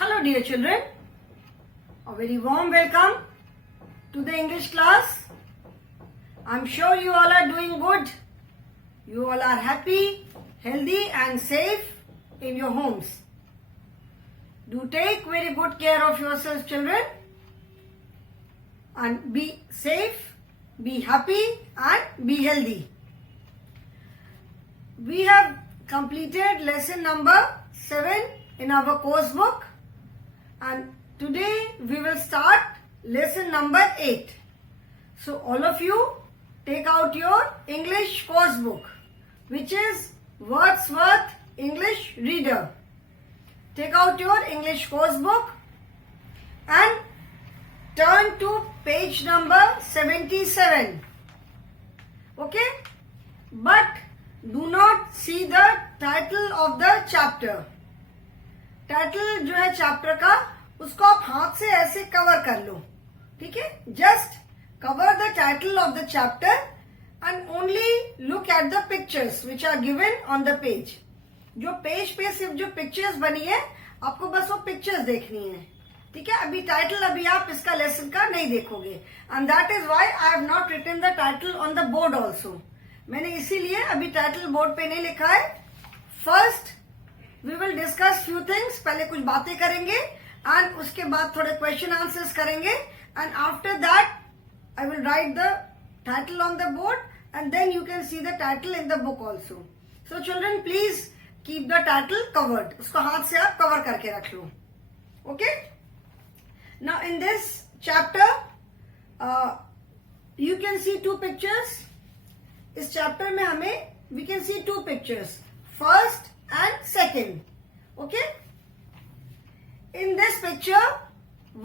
Hello dear children, a very warm welcome to the English class. I'm sure you all are doing good. You all are happy, healthy and safe in your homes. Do take very good care of yourselves children and be safe, be happy and be healthy. We have completed lesson number 7 in our course book. And today we will start lesson number 8. So all of you take out your English course book, which is Wordsworth English Reader. Take out your English course book and turn to page number 77. Okay? But do not see the title of the chapter. Title जो है chapter का उसको आप हाथ से ऐसे cover कर लो. ठीक है? Just cover the title of the chapter and only look at the pictures which are given on the page. जो पेज पे सिर्फ जो पिक्चर्स बनी है आपको बस वो पिक्चर्स देखनी है. ठीक है? अभी टाइटल अभी आप इसका लेसन का नहीं देखोगे and that is why I have not written the title on the board also. मैंने इसीलिए अभी टाइटल बोर्ड पे नहीं लिखा है. First we will discuss few things. पहले कुछ बातें करेंगे एंड उसके बाद थोड़े क्वेश्चन आंसर्स करेंगे and after that I will write the title on the board and then you can see the title in the book also. So children please keep the title covered. उसको हाथ से आप cover करके रख लो. Okay? Now in this chapter you can see 2 pictures. इस chapter में हमें we can see 2 pictures, first and second. Okay? In this picture,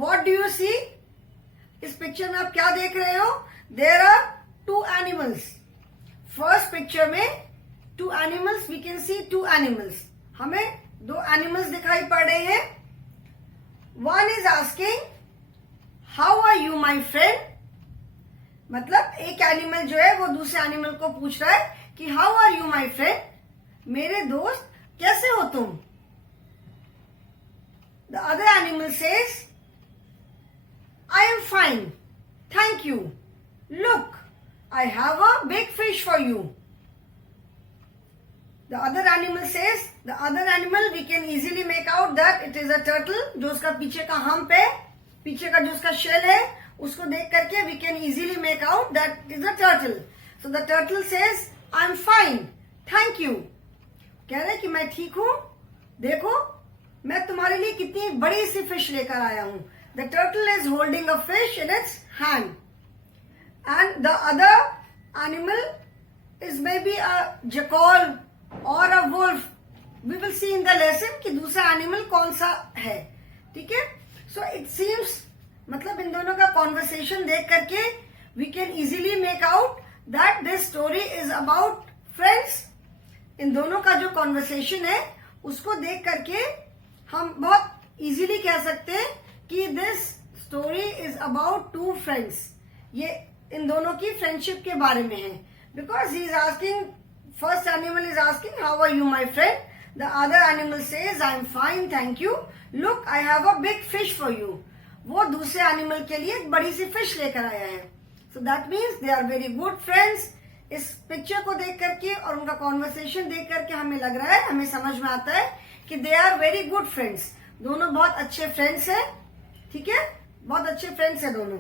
what do you see? इस पिक्चर में आप क्या देख रहे हो? There are 2 animals. First picture में 2 animals, we can see 2 animals. हमें 2 animals दिखाई पड़ रहे हैं. One is asking, how are you my friend? मतलब एक एनिमल जो है वो दूसरे एनिमल को पूछ रहा है कि how are you my friend? मेरे दोस्त कैसे हो तुम? The other animal says, I am fine, thank you. Look, I have a big fish for you. The other animal says, the other animal we can easily make out that it is a turtle. जो उसका पीछे का hump है, पीछे का जो उसका shell है, उसको देख करके we can easily make out that it is a turtle. So the turtle says, I am fine, thank you. कह रहे कि मैं ठीक हूं, देखो मैं तुम्हारे लिए कितनी बड़ी सी फिश लेकर आया हूं. The turtle is holding a fish in its hand and the other animal is maybe a jackal और a wolf. We will see in the lesson कि दूसरा एनिमल कौन सा है. ठीक है? सो इट सीम्स मतलब इन दोनों का कॉन्वर्सेशन देख करके we can easily make out that this story is about friends. इन दोनों का जो कॉन्वर्सेशन है उसको देख करके हम बहुत इजीली कह सकते हैं कि this story is about 2 friends. ये इन दोनों की फ्रेंडशिप के बारे में है. Because he is asking, first animal is asking how are you my friend. The other animal says I am fine thank you. Look I have a big fish for you. वो दूसरे animal के लिए एक बड़ी सी fish लेकर आया है. So that means they are very good friends. इस पिक्चर को देख करके और उनका कॉन्वर्सेशन देख करके हमें लग रहा है, हमें समझ में आता है कि they are very good friends. दोनों बहुत अच्छे फ्रेंड्स हैं. ठीक है? बहुत अच्छे फ्रेंड्स हैं दोनों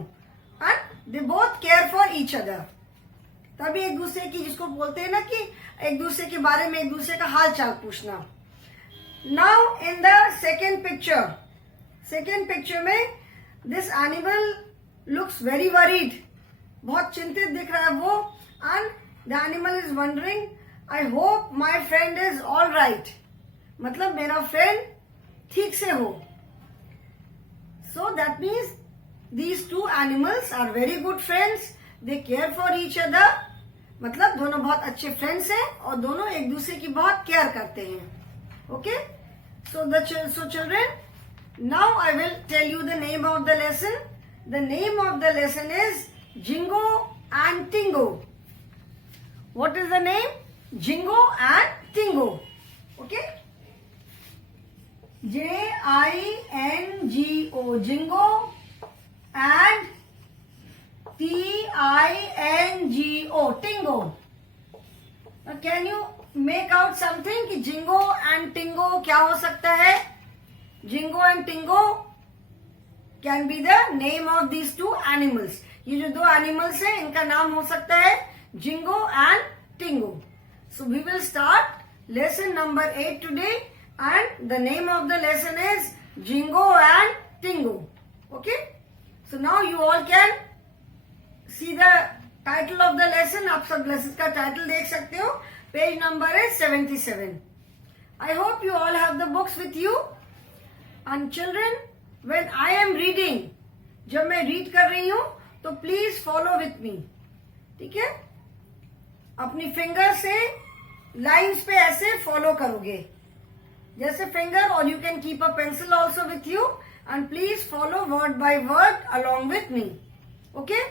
and they both care for each other. तभी एक दूसरे की, जिसको बोलते हैं ना कि एक दूसरे के बारे में एक दूसरे का हाल चाल पूछना. Now in the second picture में this animal looks very worried. बहुत चिंतित दिख रहा है वो. And the animal is wondering, I hope my friend is all right. मतलब मेरा फ्रेंड ठीक से हो. So that means these 2 animals are very good friends. They care for each other. मतलब दोनों बहुत अच्छे फ्रेंड्स हैं और दोनों एक दूसरे की बहुत केयर करते हैं. Okay? So children, now I will tell you the name of the lesson. The name of the lesson is Jingo and Tingo. What is the name? Jingo and Tingo. Okay? Jingo, jingo, and Tingo, tingo. Now can you make out something कि jingo and tingo क्या हो सकता है? Jingo and tingo can be the name of these two animals. ये जो दो animals हैं इनका नाम हो सकता है jingo and tingo. So we will start lesson number 8 today, and the name of the lesson is Jingo and Tingo. Okay? So now you all can see the title of the lesson. आप सब lesson का title देख सकते हो. Page number is 77. I hope you all have the books with you. And children, when I am reading, जब मैं read कर रही हूँ तो please follow with me. ठीक है? अपनी finger से lines पे ऐसे follow करोगे. जैसे finger, or you can keep a pencil also with you, and please follow word by word along with me. Okay?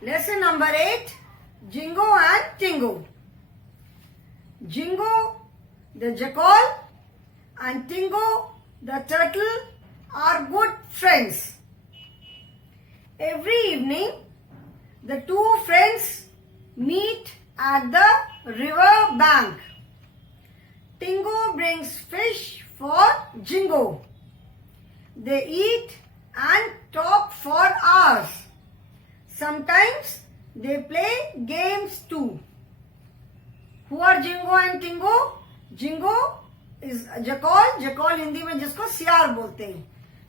Lesson number 8, Jingo and Tingo. Jingo, the jackal, and Tingo, the turtle, are good friends. Every evening, the two friends meet at the river bank. Tingo brings fish for Jingo. They eat and talk for hours. Sometimes they play games too. Who are Jingo and Tingo? Jingo is a jackal. Jackal Hindi में जिसको सियार बोलते हैं.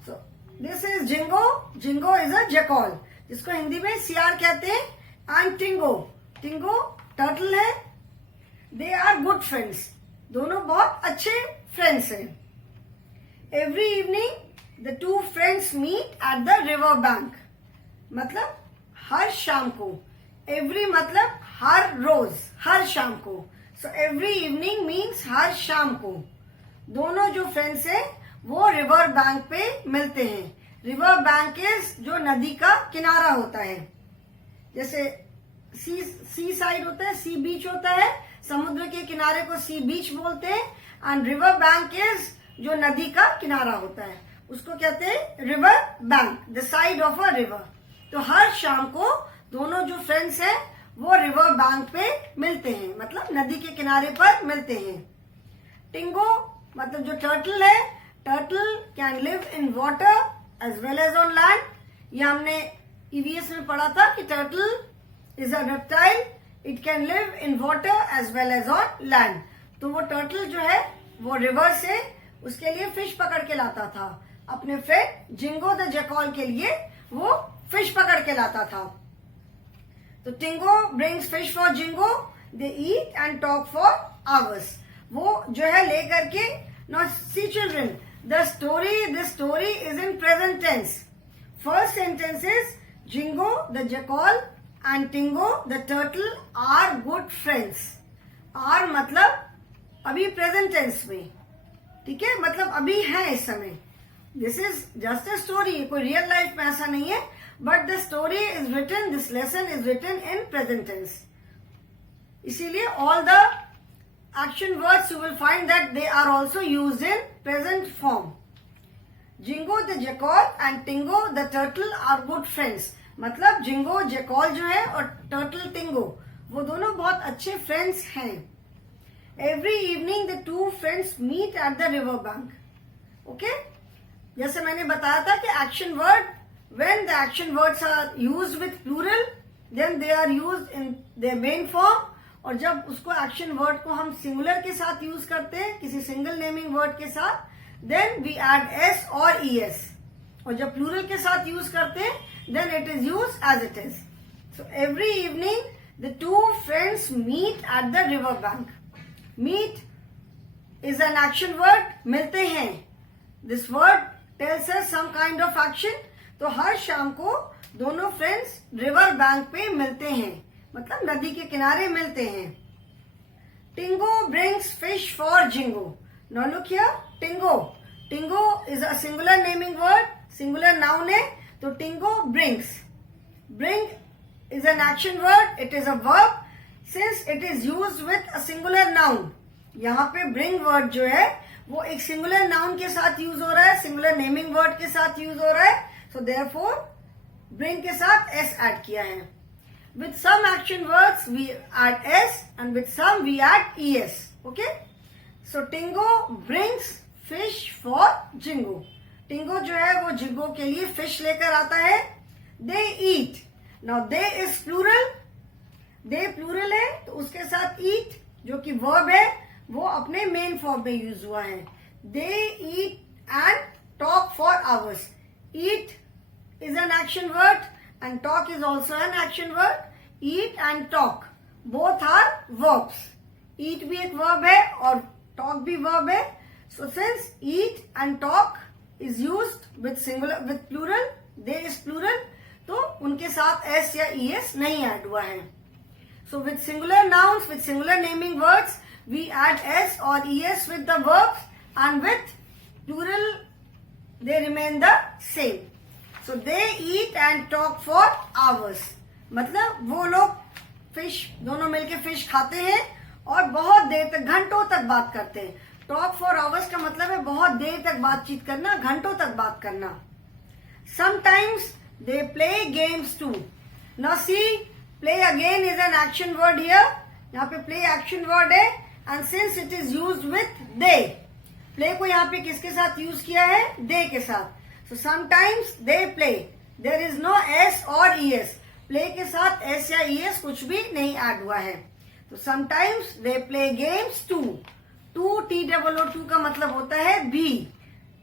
So this is Jingo. Jingo is a jackal जिसको हिंदी में सियार कहते हैं. And Tingo. Tingo turtle है. They are good friends. दोनों बहुत अच्छे फ्रेंड्स हैं. Every evening the two friends meet at the river bank. मतलब हर शाम को. एवरी मतलब हर रोज, हर शाम को. सो एवरी इवनिंग मीन्स हर शाम को दोनों जो फ्रेंड्स हैं वो रिवर बैंक पे मिलते हैं. रिवर बैंक इज जो नदी का किनारा होता है. जैसे सी साइड होता है, सी बीच होता है. समुद्र के किनारे को सी बीच बोलते हैं. एंड रिवर बैंक इज जो नदी का किनारा होता है उसको कहते हैं river bank, the side of a river. तो हर शाम को दोनों जो फ्रेंड्स हैं वो रिवर बैंक पे मिलते हैं, मतलब नदी के किनारे पर मिलते हैं. टिंगो मतलब जो टर्टल है. Turtle can live in water as well as on land. ये हमने ईवीएस में पढ़ा था कि turtle is a reptile. It can live in water as well as on land. तो वो टर्टल जो है वो रिवर से उसके लिए फिश पकड़ के लाता था. अपने फ्रेंड जिंगो द जैकल के लिए वो फिश पकड़ के लाता था. तो Tingo brings fish for Jingo. They eat and talk for hours. वो जो है लेकर के. Now see children, this story is in present tense. First sentence is Jingo the jackal and Tingo the turtle are good friends. are मतलब अभी present tense में. ठीक है, मतलब अभी है इस समय. This is just a story. कोई रियल लाइफ में ऐसा नहीं है. But the story is written, this lesson is written in present tense. इसीलिए all the action words you will find that they are also used in present form. Jingo the jackal and Tingo the turtle are good friends. मतलब Jingo jackal जो है और turtle Tingo वो दोनों बहुत अच्छे friends हैं. Every evening the two friends meet at the river bank. Okay, जैसे मैंने बताया था कि action word, when the action words are used with plural then they are used in their main form. और जब उसको एक्शन वर्ड को हम सिंगुलर के साथ यूज करते हैं, किसी सिंगल नेमिंग वर्ड के साथ, देन वी एड एस और ईएस. और जब प्लूरल के साथ यूज करते हैं then it is used as it is. So every evening the two friends meet at the river bank. Meet is an action word. मिलते हैं. This word tells us some kind of action. तो हर शाम को दोनों friends river bank पे मिलते हैं, मतलब नदी के किनारे मिलते हैं. Tingo brings fish for Jingo. Now look here, Tingo. Tingo is a singular naming word. Singular noun है. तो Tingo brings. Bring is an action word. It is a verb. Since it is used with a singular noun, यहाँ पे bring word जो है वो एक singular noun के साथ यूज हो रहा है, सिंगुलर नेमिंग वर्ड के साथ यूज हो रहा है, सो देयरफॉर ब्रिंग के साथ एस ऐड किया है. With some action words we add S and with some we add ES. Okay, so Tingo brings fish for Jingo. Tingo जो है वो जिंगो के लिए फिश लेकर आता है. They eat. Now they is plural, they plural है तो उसके साथ ईट जो कि वर्ब है वो अपने मेन फॉर्म में यूज हुआ है. They eat and talk for hours. Eat is an action word and talk is also an action word. Eat and talk both are verbs. Eat भी एक वर्ब है और टॉक भी वर्ब है. So since eat and talk is used with singular with plural, they is plural, तो उनके साथ S या ईएस नहीं ऐड हुआ है. So with singular nouns, with singular naming words, we add s or es with the verbs, and with plural, they remain the same. So they eat and talk for hours. मतलब वो लोग fish दोनों मिलके fish खाते हैं और बहुत देर तक, घंटों तक बात करते हैं. टॉक फॉर आवर्स का मतलब है बहुत देर तक बातचीत करना, घंटों तक बात करना. Sometimes they play games too. Now see, play again is an action word here. यहाँ पे play action word है and since it is used with they, play को यहाँ पे किसके साथ यूज किया है? they के साथ. So sometimes they play. There is no s or es. play के साथ s या es कुछ भी नहीं ऐड हुआ है. तो sometimes they play games too. Too TOO का मतलब होता है भी.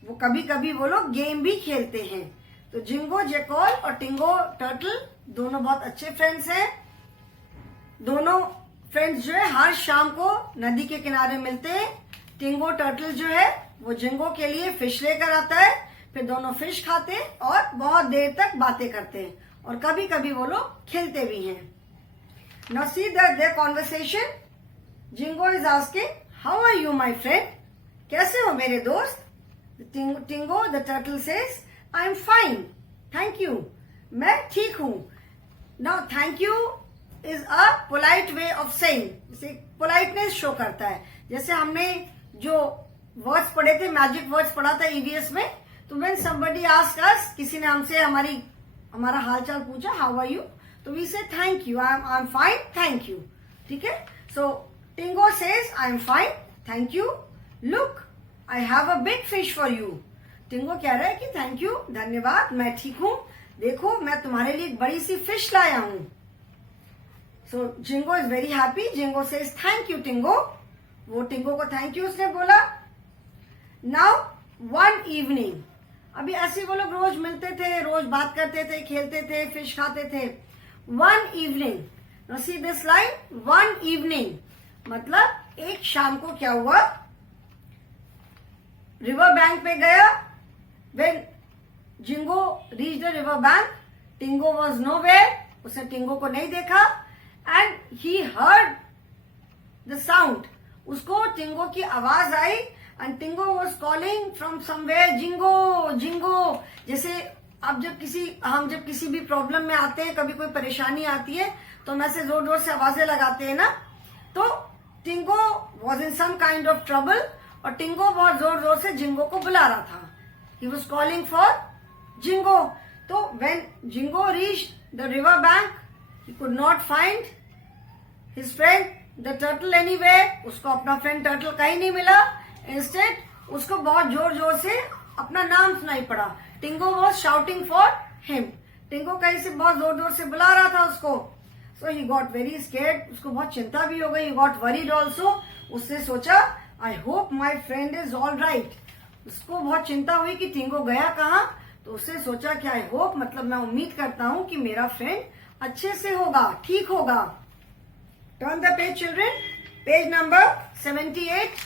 वो कभी कभी वो लोग गेम भी खेलते हैं. तो जिंगो जैकॉल और टिंगो टर्टल दोनों बहुत अच्छे फ्रेंड्स हैं. दोनों फ्रेंड्स जो है हर शाम को नदी के किनारे मिलते हैं. टिंगो टर्टल जो है वो जिंगो के लिए फिश लेकर आता है, फिर दोनों फिश खाते हैं और बहुत देर तक बातें करते हैं और कभी कभी वो लोग खेलते भी हैं. Now see their conversation. Jingo is asking, how are you my friend? कैसे हो मेरे दोस्त? Tingo the turtle says, I am fine, thank you. मैं ठीक हूं. Now thank you is a polite way of saying. जैसे पोलाइटनेस शो करता है. जैसे हमने जो वर्ड्स पढ़े थे, मैजिक वर्ड्स पढ़ा था ईवीएस में, तो व्हेन समबडी आस्क अस, किसी ने हमसे हमारा हालचाल पूछा, हाउ आर यू, तो we say thank you, I am fine, thank you. ठीक है. So Tingo says, I am fine, thank you. Look, I have a big fish for you. Tingo कह रहा है कि थैंक यू, धन्यवाद, मैं ठीक हूं, देखो मैं तुम्हारे लिए एक बड़ी सी फिश लाया हूं. So Jingo is very happy. Jingo says thank you Tingo. वो टिंगो को थैंक यू उसने बोला. Now one evening. अभी ऐसे वो लोग रोज मिलते थे, रोज बात करते थे, खेलते थे, फिश खाते थे. One evening. Now see this line, one evening मतलब एक शाम को क्या हुआ? रिवर बैंक पे गया. When Jingo reached the river bank, Tingo was nowhere. उसने टिंगो को नहीं देखा. And he heard the sound. उसको टिंगो की आवाज आई. And Tingo was calling from somewhere, Jingo, Jingo. जैसे हम जब किसी भी प्रॉब्लम में आते हैं, कभी कोई परेशानी आती है, तो हम ऐसे जोर जोर से आवाजें लगाते हैं ना. तो Tingo was in some kind of trouble और टिंगो बहुत जोर जोर से जिंगो को बुला रहा था. He was calling for Jingo. So when Jingo reached the river bank, he could not find his friend, the turtle anywhere. उसको अपना friend turtle कहीं नहीं मिला. Instead, उसको बहुत जोर जोर से अपना नाम सुनाई पड़ा. Tingo was shouting for him. Tingo कहीं से बहुत जोर जोर से बुला रहा था उसको. So he got very scared. उसको बहुत चिंता भी हो गई. He got worried also. उसने सोचा, I hope my friend is all right. उसको बहुत चिंता हुई कि टिंगो गया कहाँ. तो उसने सोचा कि आई होप, मतलब मैं उम्मीद करता हूं कि मेरा फ्रेंड अच्छे से होगा, ठीक होगा. Turn the page children. Page number 78.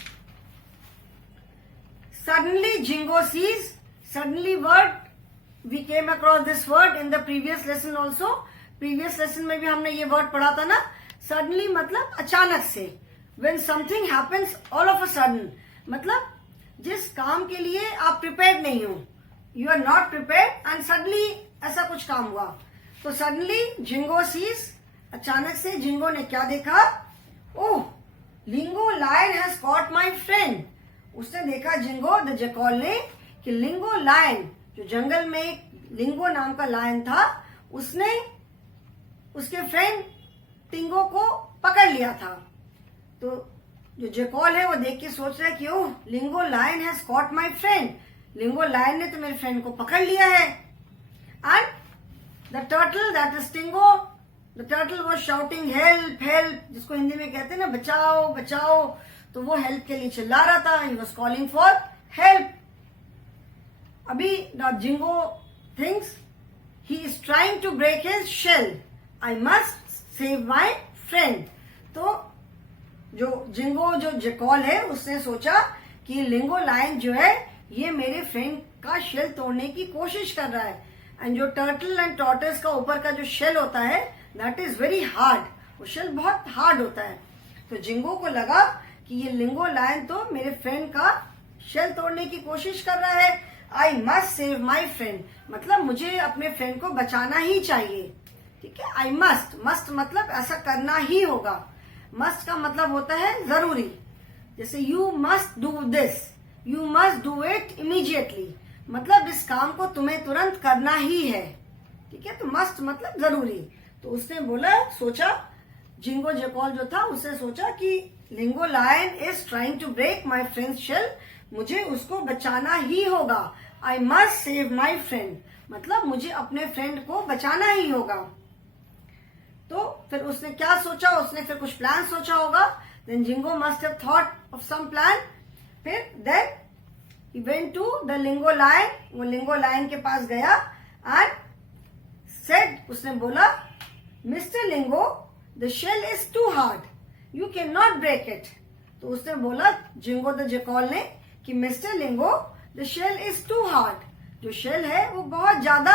Suddenly Jingo sees. Suddenly word, we came across this word in the previous lesson also. Previous lesson में भी हमने ये वर्ड पढ़ा था ना. सडनली मतलब अचानक से. When something happens all of a sudden, मतलब जिस काम के लिए आप प्रिपेयर्ड नहीं हो, you are not prepared and suddenly ऐसा कुछ काम हुआ. तो सडनली जिंगो सीज, अचानक से जिंगो ने क्या देखा? Oh, Lingo lion has caught my friend. उसने देखा जिंगो द जैकॉल ने कि लिंगो लायन, जो जंगल में एक लिंगो नाम का लायन था, उसने उसके फ्रेंड टिंगो को पकड़ लिया था। तो जो जैकॉल है वो देख के सोच रहा है कि oh, Lingo lion has caught my friend, Lingo lion ने तो मेरे फ्रेंड को पकड़ लिया है। And the turtle, that is Tingo, the turtle was shouting help help, जिसको हिंदी में कहते हैं ना बचाओ बचाओ, तो वो हेल्प के लिए चिल्ला रहा था। He was calling for help. अभी Jingo thinks he is trying to break his shell, I must save my friend. तो जो जिंगो जो जैकॉल है उसने सोचा कि लिंगो लायन जो है ये मेरे फ्रेंड का शेल तोड़ने की कोशिश कर रहा है। एंड जो टर्टल एंड टॉर्टोइस का ऊपर का जो शेल होता है दैट इज वेरी हार्ड, वो शेल बहुत हार्ड होता है। तो जिंगो को लगा कि ये लिंगो लायन तो मेरे फ्रेंड का शेल तोड़ने की कोशिश कर रहा है। I must save my friend, मतलब मुझे अपने फ्रेंड को बचाना ही चाहिए। ठीक है, आई मस्ट, मस्ट मतलब ऐसा करना ही होगा। मस्ट का मतलब होता है जरूरी, जैसे you must do this, you must do it immediately, मतलब इस काम को तुम्हें तुरंत करना ही है। ठीक है, तो मस्ट मतलब जरूरी। तो उसने बोला, सोचा, जिंगो जैकॉल जो था उसने सोचा कि Lingo lion is trying to break my friend's shell, मुझे उसको बचाना ही होगा। I must save my friend, मतलब मुझे अपने फ्रेंड को बचाना ही होगा। तो फिर उसने क्या सोचा, उसने फिर कुछ प्लान सोचा होगा। Then Jingo must have thought of some plan. फिर then he went to the Lingo lion, वो लिंगो लायन के पास गया एंड सेड, उसने बोला, mister Lingo the shell is too hard, you can not break it. तो उसने बोला जिंगो द जैकॉल ने कि mister Lingo the shell is too hard, जो शेल है वो बहुत ज्यादा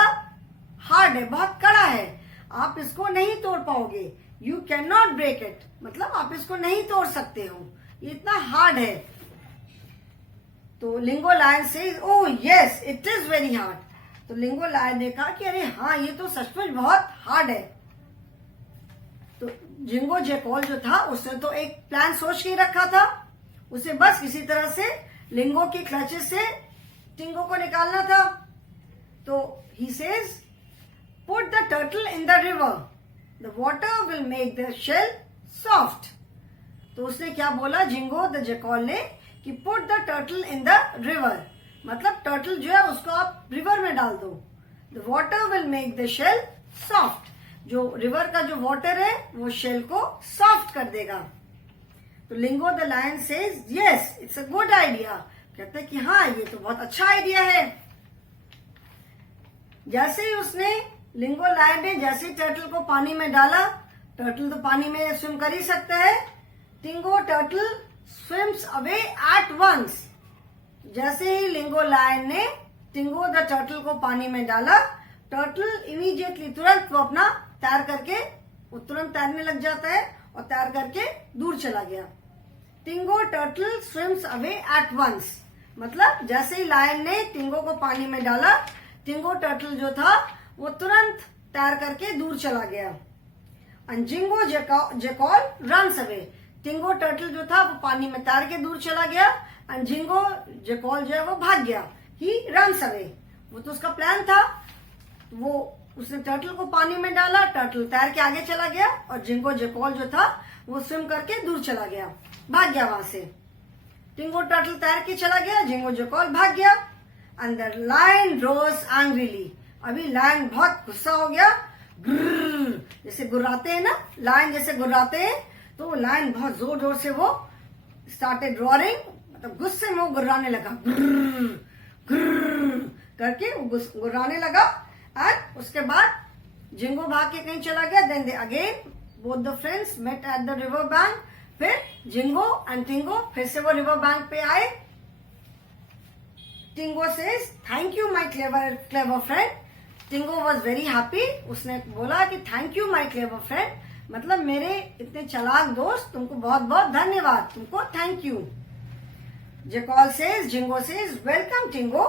हार्ड है, बहुत कड़ा है, आप इसको नहीं तोड़ पाओगे। You can not break it, मतलब आप इसको नहीं तोड़ सकते हो, ये इतना हार्ड है। तो लिंगो लायन से oh yes it is very hard. तो लिंगो लायन ने कहा कि अरे हाँ, ये तो सचमुच बहुत हार्ड है। तो जिंगो जैकॉल जो था उसने तो एक प्लान सोच के ही रखा था, उसे बस किसी तरह से लिंगो के क्लचेस से टिंगो को निकालना था। तो he says, put the turtle in the river, the water will make the shell soft। तो उसने क्या बोला जिंगो द जैकॉल ने कि put the turtle in the river, मतलब टर्टल जो है उसको आप रिवर में डाल दो। the water will make the shell soft, जो रिवर का जो वाटर है वो शेल को सॉफ्ट कर देगा। तो Lingo the lion says yes it's a good idea, कहते हैं कि हाँ ये तो बहुत अच्छा आइडिया है। जैसे ही उसने लिंगो लायन ने जैसे ही टर्टल को पानी में डाला, टर्टल तो पानी में स्विम कर ही सकता है, Tingo turtle swims away at once. जैसे ही लिंगो लायन ने टिंगो द टर्टल को पानी में डाला, टर्टल इमीडिएटली तुरंत वो अपना तैर करके वो तुरंत तैरने लग जाता है और तैर करके दूर चला गया। Tingo turtle swims away at once, मतलब जैसे ही लायन ने टिंगो को पानी में डाला, टिंगो टर्टल जो था वो तुरंत तैर करके दूर चला गया। And Jingo jackal runs away, Tingo turtle जो था वो पानी में तैर के दूर चला गया एंड जिंगो जैकॉल जो है वो भाग गया। ही रन्स अवे, वो तो उसका प्लान था। वो उसने टर्टल को पानी में डाला, टर्टल तैर के आगे चला गया और जिंगो जैकॉल जो था वो स्विम करके दूर चला गया, भाग गया वहां से। टिंगो टर्टल तैर के चला गया, जिंगो जैकॉल भाग गया। And the lion roars angrily, अभी लायन बहुत गुस्सा हो गया, जैसे गुर्राते हैं ना, लायन जैसे गुर्राते हैं, तो वो लायन बहुत जोर जोर से वो स्टार्टेड रॉरिंग, मतलब गुस्से में वो गुर्राने लगा, करके वो गुर्राने लगा। एंड उसके बाद जिंगो भाग के कहीं चला गया। Then they again both the friends met at the river bank. फिर जिंगो एंड टिंगो फिर से वो रिवर बैंक पे आए। Tingo says thank you my clever friend. Tingo was very happy, उसने बोला कि thank you my clever friend, मतलब मेरे इतने चालाक दोस्त, तुमको बहुत बहुत धन्यवाद, तुमको thank you. Jackal says, Jingo says welcome Tingo,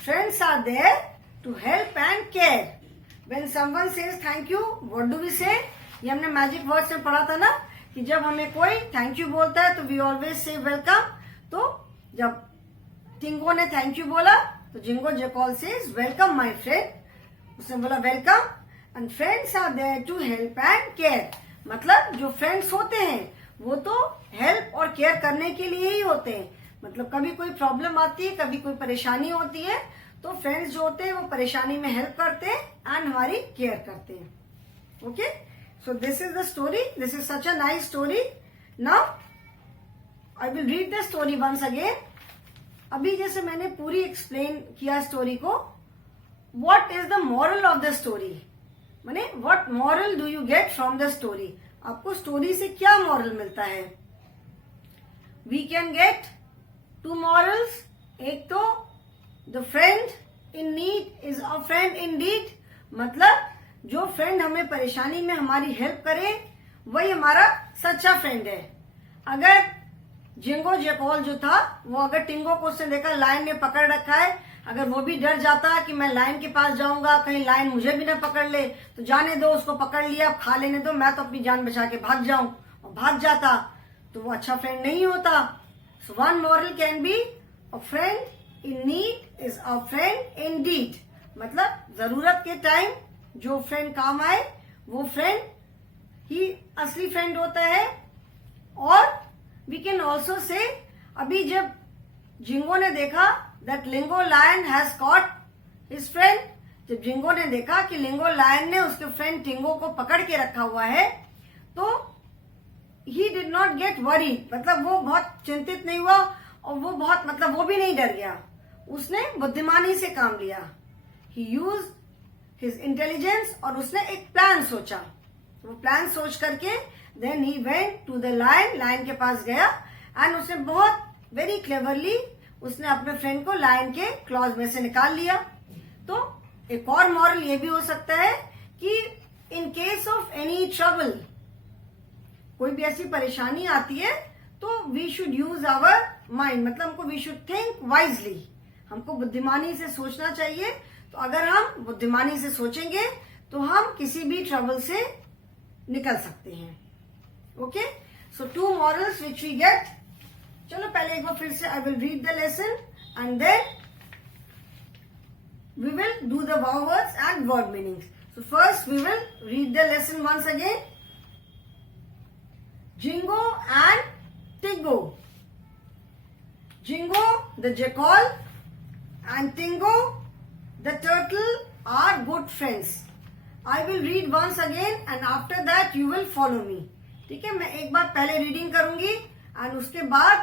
friends are there to help and care. When someone says thank you, what do we say? ये हमने मैजिक वर्ड्स में पढ़ा था ना कि जब हमें कोई थैंक यू बोलता है तो वी ऑलवेज से वेलकम। तो जब टिंगो ने थैंक यू बोला तो Jingo jackal says welcome my friend. उसने बोला welcome and friends are there to help and care. मतलब जो फ्रेंड्स होते हैं वो तो हेल्प और केयर करने के लिए ही होते हैं। मतलब कभी कोई प्रॉब्लम आती है, कभी कोई परेशानी होती है, तो फ्रेंड्स जो होते हैं वो परेशानी में हेल्प करते हैं एंड हमारी केयर करते हैं। Okay, so this is the story. This is such a nice story. Now I will read the story once again. अभी जैसे मैंने पूरी एक्सप्लेन किया स्टोरी को, what is the moral of the story, माने what moral do you get from the story. आपको story से क्या मॉरल मिलता है? We can get two morals. एक तो the friend in need is a friend in deed, मतलब जो फ्रेंड हमें परेशानी में हमारी हेल्प करे वही हमारा सच्चा फ्रेंड है। अगर जिंगो जैकॉल जो था वो अगर टिंगो को उसने देखा लाइन में पकड़ रखा है, अगर वो भी डर जाता कि मैं लाइन के पास जाऊंगा कहीं लाइन मुझे भी ना पकड़ ले, तो जाने दो, उसको पकड़ लिया, अब खा लेने दो, मैं तो अपनी जान बचा के भाग जाऊं, और भाग जाता तो वो अच्छा फ्रेंड नहीं होता। So one moral can be a friend in need is a friend in deed, मतलब जरूरत के टाइम जो फ्रेंड काम आए वो फ्रेंड ही असली फ्रेंड होता है। और वी कैन ऑल्सो से, अभी जब जिंगो ने देखा that Lingo lion has caught his friend, जब जिंगो ने देखा कि लिंगो लायन ने उसके फ्रेंड टिंगो को पकड़ के रखा हुआ है, तो he did not gate worried, मतलब वो बहुत चिंतित नहीं हुआ और वो बहुत, मतलब वो भी नहीं डर गया, उसने बुद्धिमानी से काम लिया। ही यूज्ड हिज इंटेलिजेंस और उसने एक प्लान सोचा। वो प्लान सोच करके then he went to the lion, lion के पास गया एंड उसने बहुत वेरी क्लेवरली उसने अपने फ्रेंड को लायन के क्लॉज में से निकाल लिया। तो एक और मॉरल ये भी हो सकता है कि in case of any trouble, कोई भी ऐसी परेशानी आती है तो we should use our mind, मतलब हमको वी शुड थिंक वाइजली, हमको बुद्धिमानी से सोचना चाहिए। तो अगर हम बुद्धिमानी से सोचेंगे तो हम किसी भी ट्रबल से निकल सकते हैं। Okay, so two morals which we get. चलो पहले एक बार फिर से I will read the lesson and then we will do the words and word meanings. So first we will read the lesson once again. Jingo and Tingo. Jingo the jackal and Tingo the turtle are good friends. I will read once again and after that you will follow me. ठीक है, मैं एक बार पहले reading करूंगी and उसके बाद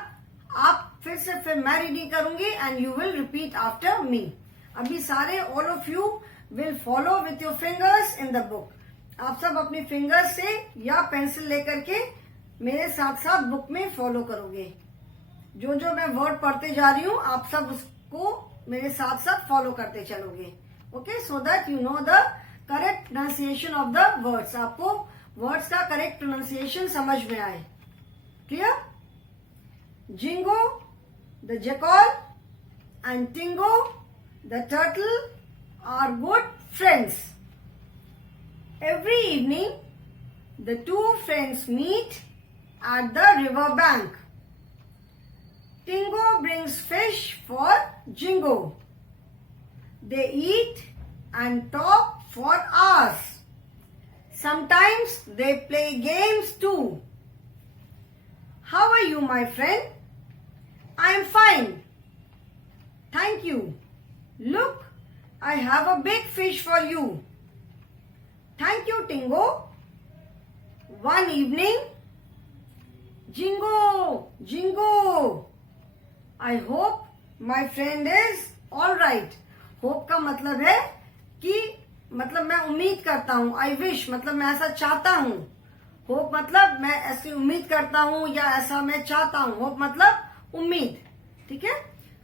आप फिर मैं रीडिंग करूंगी and you will repeat after me. अभी सारे all of you will follow with your fingers in the book. आप सब अपनी फिंगर्स से या पेंसिल लेकर के मेरे साथ साथ बुक में फॉलो करोगे। जो जो मैं वर्ड पढ़ते जा रही हूँ आप सब उसको मेरे साथ साथ फॉलो करते चलोगे। Okay, so that you know the correct pronunciation of the words, आपको वर्ड्स का करेक्ट प्रोनाउंसिएशन समझ में आए। Clear? Jingo the jackal and Tingo the turtle are good friends. Every evening the two friends meet at the river bank. Tingo brings fish for Jingo. They eat and talk for hours. Sometimes they play games too. How are you, my friend? I am fine. Thank you. Look, I have a big fish for you. Thank you, Tingo. One evening, Jingo, Jingo, I hope my friend is all right. Hope का मतलब है कि मतलब मैं उम्मीद करता हूँ। I wish मतलब मैं ऐसा चाहता हूँ। Hope मतलब मैं ऐसी उम्मीद करता हूँ या ऐसा मैं चाहता हूँ। Hope मतलब उम्मीद, ठीक है?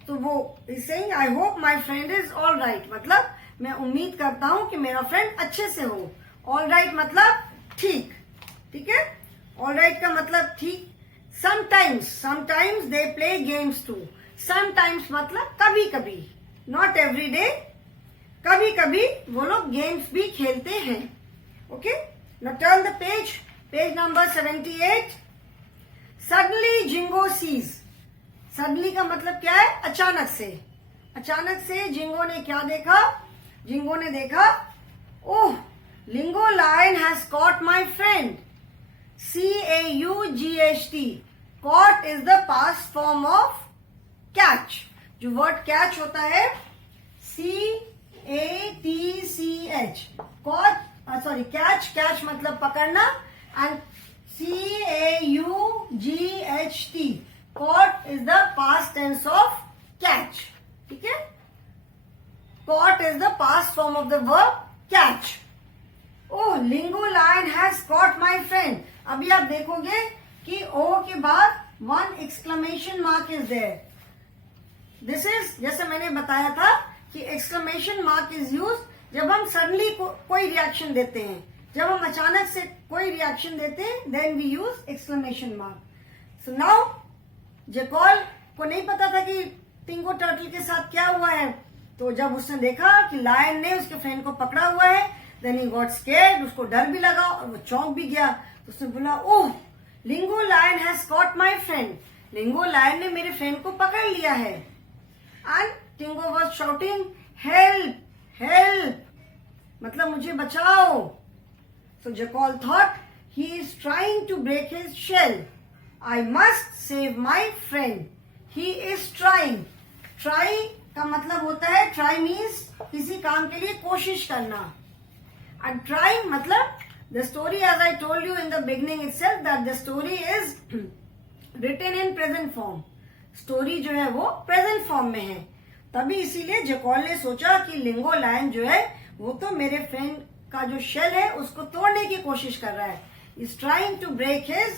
तो वो is saying I hope my friend is all right, मतलब मैं उम्मीद करता हूँ कि मेरा फ्रेंड अच्छे से हो। All right मतलब ठीक, ठीक है? ऑल राइट का मतलब ठीक। Sometimes they play games too. Sometimes मतलब कभी कभी, नॉट एवरी डे, कभी कभी वो लोग गेम्स भी खेलते हैं। Okay, now turn the page number 78। Suddenly Jingo sees, suddenly का मतलब क्या है? अचानक से। अचानक से जिंगो ने क्या देखा? जिंगो ने देखा, oh, Lingo lion has caught my friend. CAUGHT, caught is the past form of catch. जो वर्ड कैच होता है CATCH, caught, sorry catch, catch मतलब पकड़ना, and CAUGHT, caught is the past tense of catch. ठीक है, caught is the past form of the verb catch. Oh, Lingo lion has caught my friend. अभी आप देखोगे कि ओ के बाद one exclamation mark is there. This is, जैसे मैंने बताया था कि एक्सक्लेमेशन मार्क इज यूज जब हम सडनली कोई रिएक्शन देते हैं, जब हम अचानक से कोई रिएक्शन देते हैं, then we use exclamation mark. So now jackal को नहीं पता था कि टिंगो टर्टल के साथ क्या हुआ है, तो जब उसने देखा कि लायन ने उसके फ्रेंड को पकड़ा हुआ है, देन ही गॉट स्केर्ड, उसको डर भी लगा और वो चौंक भी गया। तो उसने बोला, oh, Lingo lion has caught my friend. Lingo lion ने मेरे फ्रेंड को पकड़ लिया है। And Tingo was shouting, help help, मतलब मुझे बचाओ। So jackal thought, he is trying to break his shell, I must save my friend. He is trying. Try का मतलब होता है, ट्राई मीन्स किसी काम के लिए कोशिश करना, and trying मतलब the story, as I told you in the beginning itself, that the story is written in present form. Story जो है वो प्रेजेंट फॉर्म में है, तभी इसीलिए जेकॉल ने सोचा कि लिंगो लायन जो है वो तो मेरे फ्रेंड का जो शेल है उसको तोड़ने की कोशिश कर रहा है। Is trying to break his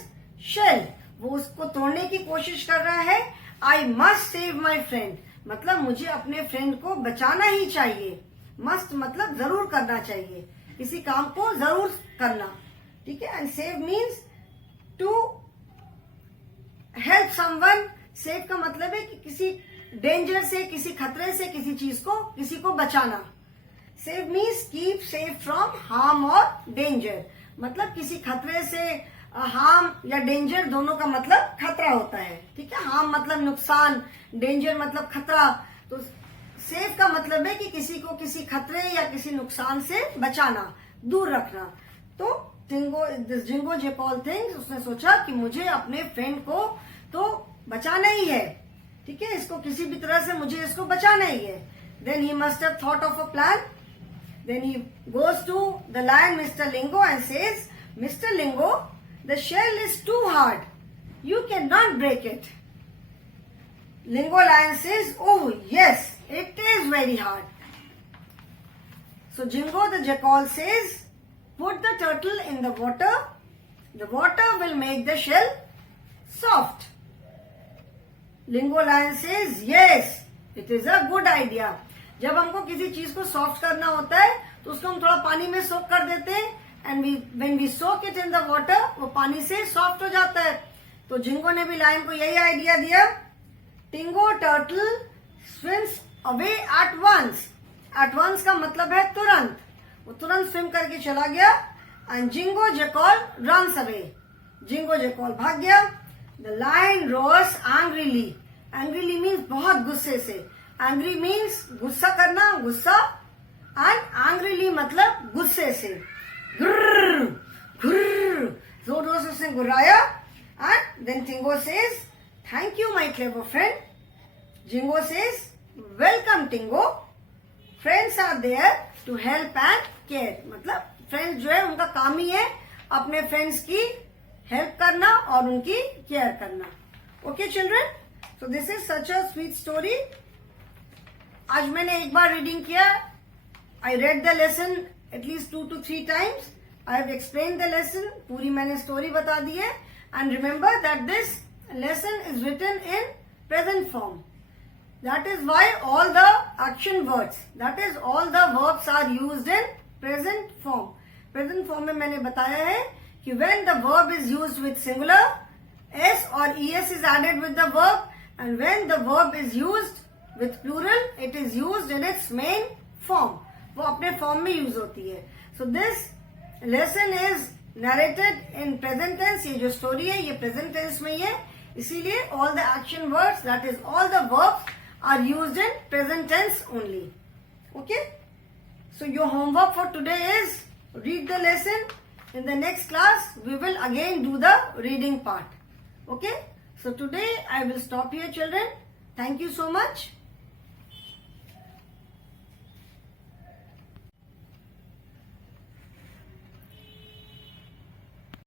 shell, वो उसको तोड़ने की कोशिश कर रहा है। I must save my friend, मतलब मुझे अपने फ्रेंड को बचाना ही चाहिए। मस्ट मतलब जरूर करना चाहिए, किसी काम को जरूर करना। ठीक है, and save means to help someone. Save का मतलब है कि किसी डेंजर से, किसी खतरे से, किसी चीज को, किसी को बचाना। Save means keep safe from harm और डेंजर, मतलब किसी खतरे से, हार्म या डेंजर दोनों का मतलब खतरा होता है। ठीक है, हार्म मतलब नुकसान, डेंजर मतलब खतरा। तो सेफ का मतलब है कि किसी को किसी खतरे या किसी नुकसान से बचाना, दूर रखना। तो जिंगो जेकॉल थिंग्स, उसने सोचा कि मुझे अपने फ्रेंड को तो बचाना ही है। ठीक है, इसको किसी भी तरह से मुझे इसको बचाना ही है। Then he must have thought of a plan. Then he goes to the lion mister Lingo and says, mister Lingo, the shell is too hard, you can not break it. Lingo lion says, oh yes, it is very hard. So Jingo the jackal says, put the turtle in the water. The water will make the shell soft. Lingo lion says, yes, it is a good idea. जब हमको किसी चीज को soft करना होता है तो उसको हम थोड़ा पानी में सोक कर देते हैं, and when we soak it in the water, वो पानी से सॉफ्ट हो जाता है। तो जिंगो ने भी लायन को यही आइडिया दिया। Tingo turtle swims away at once. At once का मतलब है तुरंत, वो तुरंत स्विम करके चला गया। And Jingo jackal runs away, Jingo jackal भाग गया। The lion roars angrily. Angrily means बहुत गुस्से से। एंग्री मीन्स गुस्सा करना, गुस्सा, एंड एंग्रीली मतलब गुस्से से। गुर्र गुर्र, जोर जोर से उसने गुर्राया। And then Tingo says, thank you my clever friend. Jingo says, welcome Tingo, friends are there to help and care. मतलब फ्रेंड्स जो है उनका काम ही है अपने फ्रेंड्स की हेल्प करना और उनकी केयर करना। Okay children, so this is such a sweet story. आज मैंने एक बार रीडिंग किया। I read the lesson at least 2 to 3 times. I have explain the lesson, पूरी मैंने स्टोरी बता दी है। And remember that this lesson is written in present form. That is why all the action words, that is all the verbs are used in present form. Present form में मैंने बताया है कि when the verb is used with singular, s or es is added with the verb, and when the verb is used with plural, it is used in its main form. वो अपने form में use होती है. So this lesson is narrated in present tense. ये जो story है ये present tense में ही है. इसीलिए all the action words, that is all the verbs are used in present tense only. Okay? So your homework for today is read the lesson. In the next class, we will again do the reading part. Okay? So today I will stop here, children. Thank you so much.